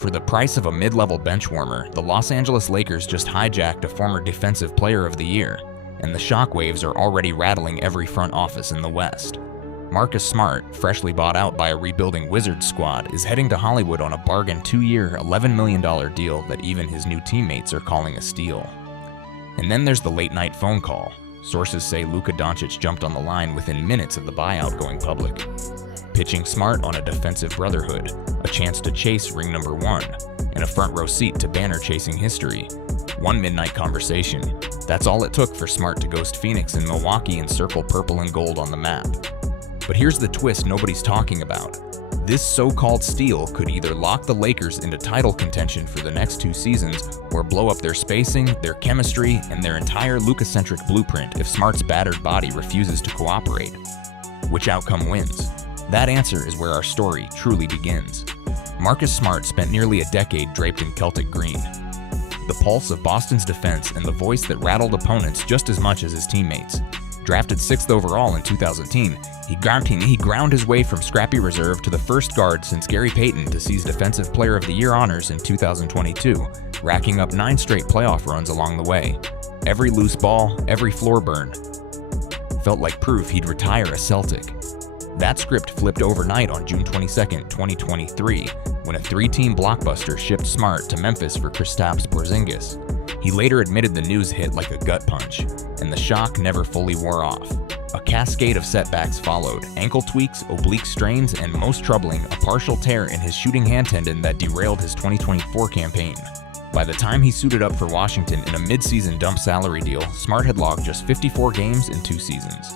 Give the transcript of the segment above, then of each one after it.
For the price of a mid-level benchwarmer, the Los Angeles Lakers just hijacked a former Defensive Player of the Year, and the shockwaves are already rattling every front office in the West. Marcus Smart, freshly bought out by a rebuilding Wizards squad, is heading to Hollywood on a bargain 2-year, $11 million deal that even his new teammates are calling a steal. And then there's the late-night phone call. Sources say Luka Doncic jumped on the line within minutes of the buyout going public. Pitching Smart on a defensive brotherhood, a chance to chase ring number 1, and a front-row seat to banner-chasing history. One midnight conversation. That's all it took for Smart to ghost Phoenix and Milwaukee and circle purple and gold on the map. But here's the twist nobody's talking about. This so-called steal could either lock the Lakers into title contention for the next 2 seasons or blow up their spacing, their chemistry, and their entire Luka-centric blueprint if Smart's battered body refuses to cooperate. Which outcome wins? That answer is where our story truly begins. Marcus Smart spent nearly a decade draped in Celtic green. The pulse of Boston's defense and the voice that rattled opponents just as much as his teammates. Drafted 6th overall in 2010, he ground his way from scrappy reserve to the first guard since Gary Payton to seize Defensive Player of the Year honors in 2022, racking up 9 straight playoff runs along the way. Every loose ball, every floor burn. Felt like proof he'd retire a Celtic. That script flipped overnight on June 22, 2023, when a 3-team blockbuster shipped Smart to Memphis for Kristaps Porzingis. He later admitted the news hit like a gut punch, and the shock never fully wore off. A cascade of setbacks followed, ankle tweaks, oblique strains, and most troubling, a partial tear in his shooting hand tendon that derailed his 2024 campaign. By the time he suited up for Washington in a mid-season dump salary deal, Smart had logged just 54 games in 2 seasons.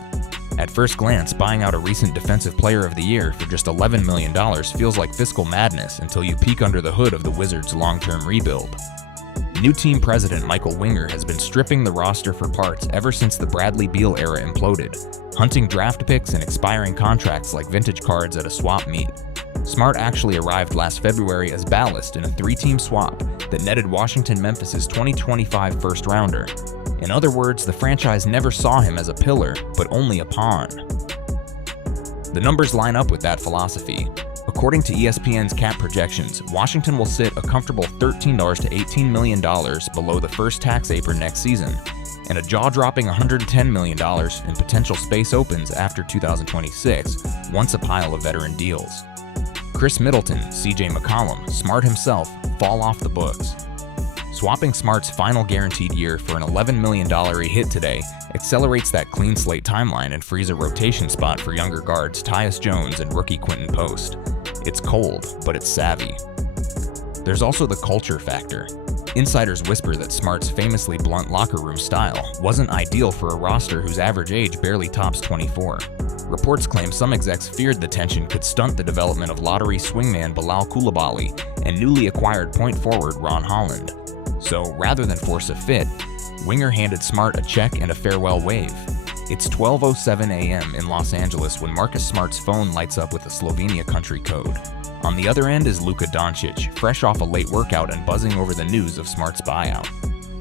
At first glance, buying out a recent Defensive Player of the Year for just $11 million feels like fiscal madness until you peek under the hood of the Wizards' long-term rebuild. New team president Michael Winger has been stripping the roster for parts ever since the Bradley Beal era imploded, hunting draft picks and expiring contracts like vintage cards at a swap meet. Smart actually arrived last February as ballast in a 3-team swap that netted Washington Memphis's 2025 first-rounder. In other words, the franchise never saw him as a pillar, but only a pawn. The numbers line up with that philosophy. According to ESPN's cap projections, Washington will sit a comfortable $13 to $18 million below the first tax apron next season, and a jaw-dropping $110 million in potential space opens after 2026, once a pile of veteran deals. Chris Middleton, CJ McCollum, Smart himself fall off the books. Swapping Smart's final guaranteed year for an $11 million hit today accelerates that clean slate timeline and frees a rotation spot for younger guards Tyus Jones and rookie Quentin Post. It's cold, but it's savvy. There's also the culture factor. Insiders whisper that Smart's famously blunt locker room style wasn't ideal for a roster whose average age barely tops 24. Reports claim some execs feared the tension could stunt the development of lottery swingman Bilal Coulibaly and newly acquired point forward Ron Holland. So, rather than force a fit, Winger handed Smart a check and a farewell wave. It's 12:07 a.m. in Los Angeles when Marcus Smart's phone lights up with a Slovenia country code. On the other end is Luka Doncic, fresh off a late workout and buzzing over the news of Smart's buyout.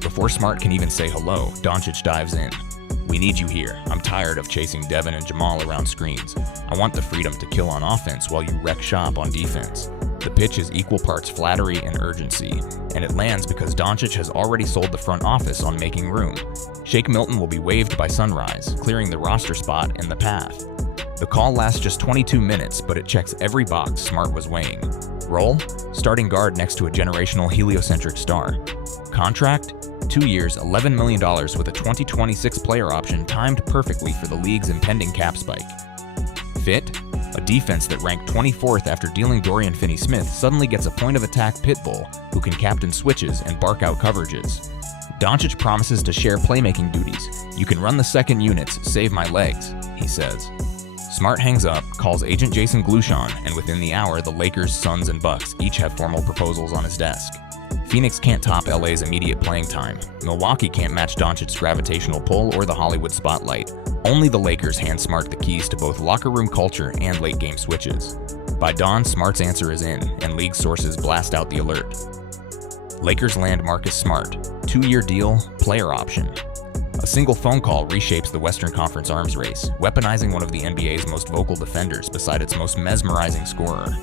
Before Smart can even say hello, Doncic dives in. "We need you here. I'm tired of chasing Devin and Jamal around screens. I want the freedom to kill on offense while you wreck shop on defense." The pitch is equal parts flattery and urgency, and it lands because Doncic has already sold the front office on making room. Shake Milton will be waived by sunrise, clearing the roster spot and the path. The call lasts just 22 minutes, but it checks every box Smart was weighing. Role? Starting guard next to a generational heliocentric star. Contract? 2 years, $11 million with a 2026 player option timed perfectly for the league's impending cap spike. Fit? A defense that ranked 24th after dealing Dorian Finney-Smith suddenly gets a point-of-attack pit bull who can captain switches and bark out coverages. Doncic promises to share playmaking duties. "You can run the second units, save my legs," he says. Smart hangs up, calls agent Jason Glushon, and within the hour, the Lakers, Suns, and Bucks each have formal proposals on his desk. Phoenix can't top LA's immediate playing time. Milwaukee can't match Doncic's gravitational pull or the Hollywood spotlight. Only the Lakers hand Smart the keys to both locker room culture and late-game switches. By dawn, Smart's answer is in, and league sources blast out the alert. Lakers land Marcus Smart. 2-year deal, player option. A single phone call reshapes the Western Conference arms race, weaponizing one of the NBA's most vocal defenders beside its most mesmerizing scorer.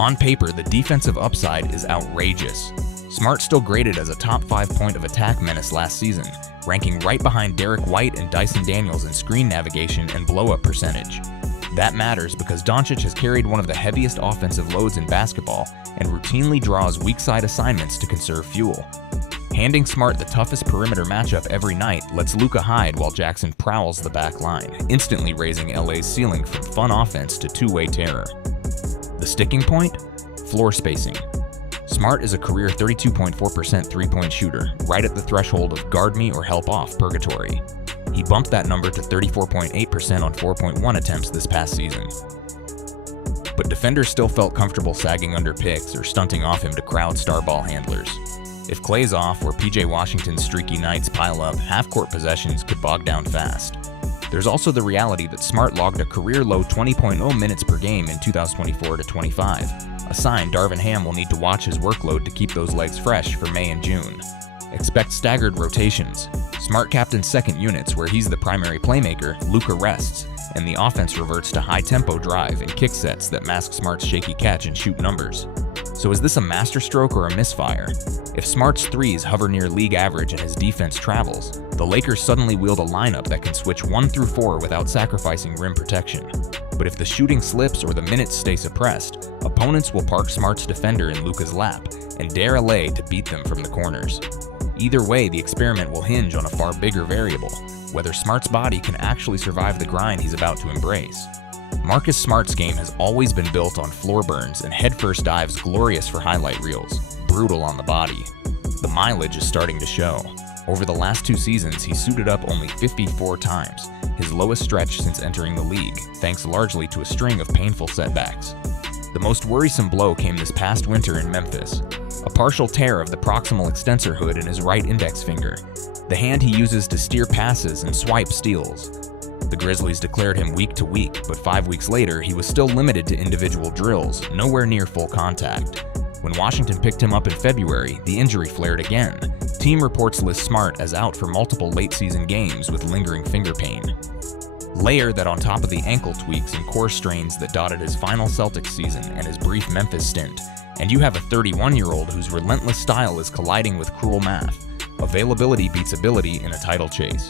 On paper, the defensive upside is outrageous. Smart still graded as a top 5 point of attack menace last season, ranking right behind Derek White and Dyson Daniels in screen navigation and blow-up percentage. That matters because Doncic has carried one of the heaviest offensive loads in basketball and routinely draws weak side assignments to conserve fuel. Handing Smart the toughest perimeter matchup every night lets Luka hide while Jackson prowls the back line, instantly raising LA's ceiling from fun offense to two-way terror. The sticking point? Floor spacing. Smart is a career 32.4% three-point shooter, right at the threshold of guard me or help off purgatory. He bumped that number to 34.8% on 4.1 attempts this past season. But defenders still felt comfortable sagging under picks or stunting off him to crowd star ball handlers. If Clay's off or PJ Washington's streaky nights pile up, half-court possessions could bog down fast. There's also the reality that Smart logged a career-low 20.0 minutes per game in 2024-25, a sign Darvin Ham will need to watch his workload to keep those legs fresh for May and June. Expect staggered rotations. Smart captains second units where he's the primary playmaker, Luka rests, and the offense reverts to high-tempo drive and kick sets that mask Smart's shaky catch and shoot numbers. So is this a masterstroke or a misfire? If Smart's threes hover near league average and his defense travels, the Lakers suddenly wield a lineup that can switch 1 through 4 without sacrificing rim protection. But if the shooting slips or the minutes stay suppressed, opponents will park Smart's defender in Luka's lap and dare LA to beat them from the corners. Either way, the experiment will hinge on a far bigger variable, whether Smart's body can actually survive the grind he's about to embrace. Marcus Smart's game has always been built on floor burns and headfirst dives glorious for highlight reels, brutal on the body. The mileage is starting to show. Over the last 2 seasons, he suited up only 54 times, his lowest stretch since entering the league, thanks largely to a string of painful setbacks. The most worrisome blow came this past winter in Memphis, a partial tear of the proximal extensor hood in his right index finger, the hand he uses to steer passes and swipe steals. The Grizzlies declared him week to week, but 5 weeks later, he was still limited to individual drills, nowhere near full contact. When Washington picked him up in February, the injury flared again. Team reports list Smart as out for multiple late-season games with lingering finger pain. Layer that on top of the ankle tweaks and core strains that dotted his final Celtics season and his brief Memphis stint, and you have a 31-year-old whose relentless style is colliding with cruel math. Availability beats ability in a title chase.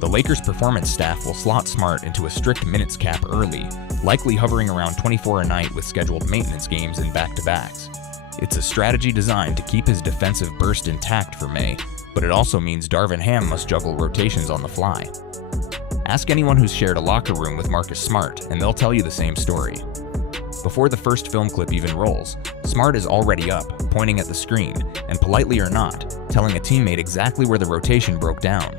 The Lakers' performance staff will slot Smart into a strict minutes cap early, likely hovering around 24 a night with scheduled maintenance games and back-to-backs. It's a strategy designed to keep his defensive burst intact for May, but it also means Darvin Ham must juggle rotations on the fly. Ask anyone who's shared a locker room with Marcus Smart, and they'll tell you the same story. Before the first film clip even rolls, Smart is already up, pointing at the screen, and politely or not, telling a teammate exactly where the rotation broke down.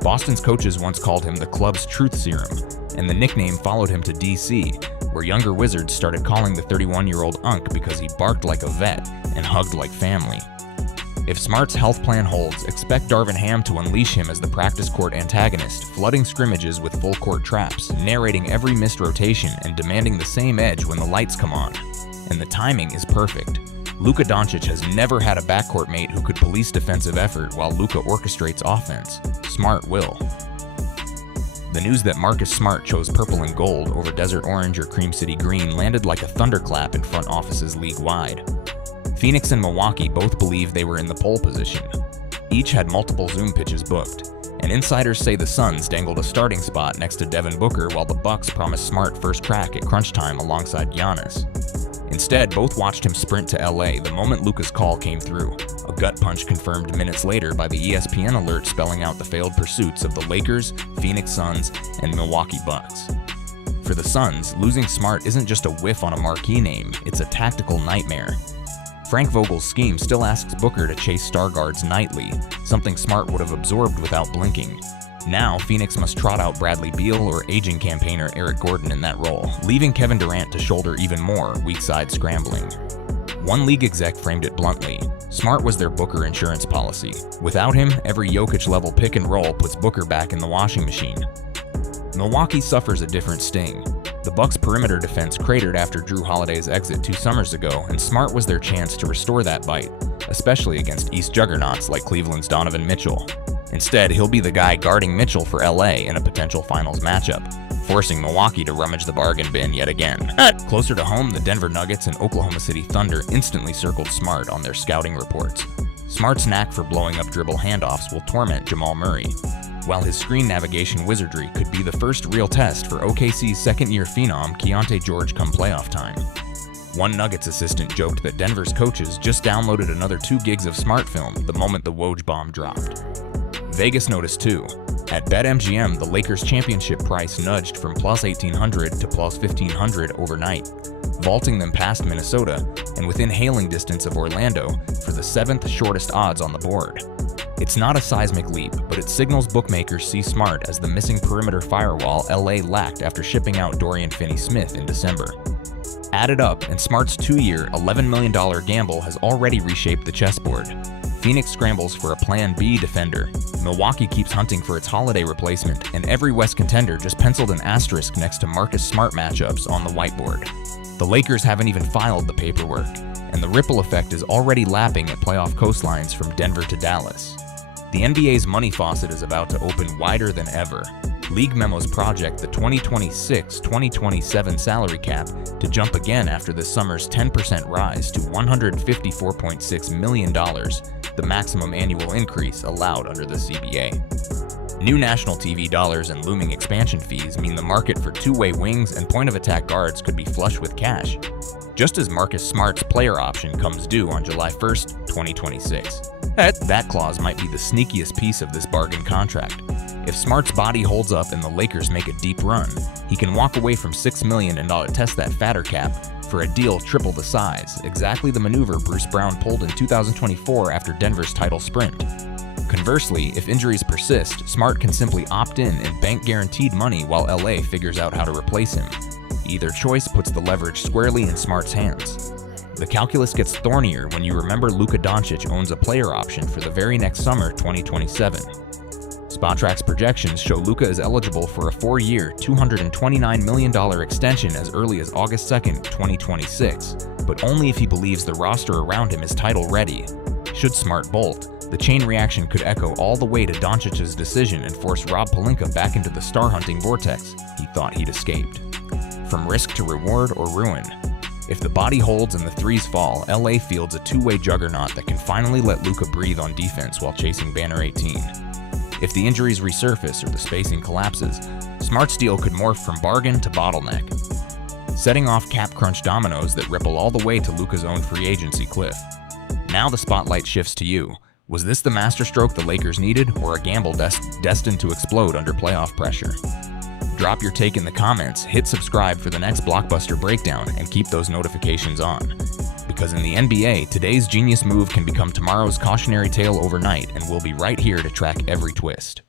Boston's coaches once called him the club's truth serum, and the nickname followed him to DC, where younger Wizards started calling the 31-year-old Unk because he barked like a vet and hugged like family. If Smart's health plan holds, expect Darvin Ham to unleash him as the practice court antagonist, flooding scrimmages with full court traps, narrating every missed rotation and demanding the same edge when the lights come on. And the timing is perfect. Luka Doncic has never had a backcourt mate who could police defensive effort while Luka orchestrates offense. Smart will. The news that Marcus Smart chose purple and gold over desert orange or cream city green landed like a thunderclap in front offices league-wide. Phoenix and Milwaukee both believe they were in the pole position. Each had multiple Zoom pitches booked, and insiders say the Suns dangled a starting spot next to Devin Booker while the Bucks promised Smart first crack at crunch time alongside Giannis. Instead, both watched him sprint to LA the moment Luka's call came through, a gut punch confirmed minutes later by the ESPN alert spelling out the failed pursuits of the Lakers, Phoenix Suns, and Milwaukee Bucks. For the Suns, losing Smart isn't just a whiff on a marquee name, it's a tactical nightmare. Frank Vogel's scheme still asks Booker to chase star guards nightly, something Smart would have absorbed without blinking. Now, Phoenix must trot out Bradley Beal or aging campaigner Eric Gordon in that role, leaving Kevin Durant to shoulder even more weak-side scrambling. One league exec framed it bluntly: Smart was their Booker insurance policy. Without him, every Jokic-level pick and roll puts Booker back in the washing machine. Milwaukee suffers a different sting. The Bucks' perimeter defense cratered after Drew Holiday's exit 2 summers ago, and Smart was their chance to restore that bite, especially against East juggernauts like Cleveland's Donovan Mitchell. Instead, he'll be the guy guarding Mitchell for LA in a potential finals matchup. forcing Milwaukee to rummage the bargain bin yet again. Closer to home, the Denver Nuggets and Oklahoma City Thunder instantly circled Smart on their scouting reports. Smart's knack for blowing up dribble handoffs will torment Jamal Murray, while his screen navigation wizardry could be the first real test for OKC's second-year phenom Keontae George come playoff time. One Nuggets assistant joked that Denver's coaches just downloaded another 2 gigs of Smart film the moment the Woj bomb dropped. Vegas noticed too. At BetMGM, the Lakers' championship price nudged from plus 1,800 to plus 1,500 overnight, vaulting them past Minnesota and within hailing distance of Orlando for the 7th shortest odds on the board. It's not a seismic leap, but it signals bookmakers see Smart as the missing perimeter firewall LA lacked after shipping out Dorian Finney-Smith in December. Added up, and Smart's 2-year, $11 million gamble has already reshaped the chessboard. Phoenix scrambles for a Plan B defender, Milwaukee keeps hunting for its Holiday replacement, and every West contender just penciled an asterisk next to Marcus Smart matchups on the whiteboard. The Lakers haven't even filed the paperwork, and the ripple effect is already lapping at playoff coastlines from Denver to Dallas. The NBA's money faucet is about to open wider than ever. League memos project the 2026-2027 salary cap to jump again after this summer's 10% rise to $154.6 million, the maximum annual increase allowed under the CBA. New national TV dollars and looming expansion fees mean the market for two-way wings and point-of-attack guards could be flush with cash, just as Marcus Smart's player option comes due on July 1st, 2026. That clause might be the sneakiest piece of this bargain contract. If Smart's body holds up and the Lakers make a deep run, he can walk away from $6 million and test that fatter cap for a deal triple the size, exactly the maneuver Bruce Brown pulled in 2024 after Denver's title sprint. Conversely, if injuries persist, Smart can simply opt in and bank guaranteed money while LA figures out how to replace him. Either choice puts the leverage squarely in Smart's hands. The calculus gets thornier when you remember Luka Doncic owns a player option for the very next summer, 2027. Spotrac's projections show Luka is eligible for a 4-year, $229 million extension as early as August 2nd, 2026, but only if he believes the roster around him is title-ready. Should Smart bolt, the chain reaction could echo all the way to Doncic's decision and force Rob Pelinka back into the star-hunting vortex he thought he'd escaped. From risk to reward or ruin. If the body holds and the threes fall, LA fields a two-way juggernaut that can finally let Luka breathe on defense while chasing Banner 18. If the injuries resurface or the spacing collapses, Smart's deal could morph from bargain to bottleneck, setting off cap crunch dominoes that ripple all the way to Luka's own free agency cliff. Now the spotlight shifts to you. Was this the masterstroke the Lakers needed, or a gamble destined to explode under playoff pressure? Drop your take in the comments, hit subscribe for the next blockbuster breakdown, and keep those notifications on. Because in the NBA, today's genius move can become tomorrow's cautionary tale overnight, and we'll be right here to track every twist.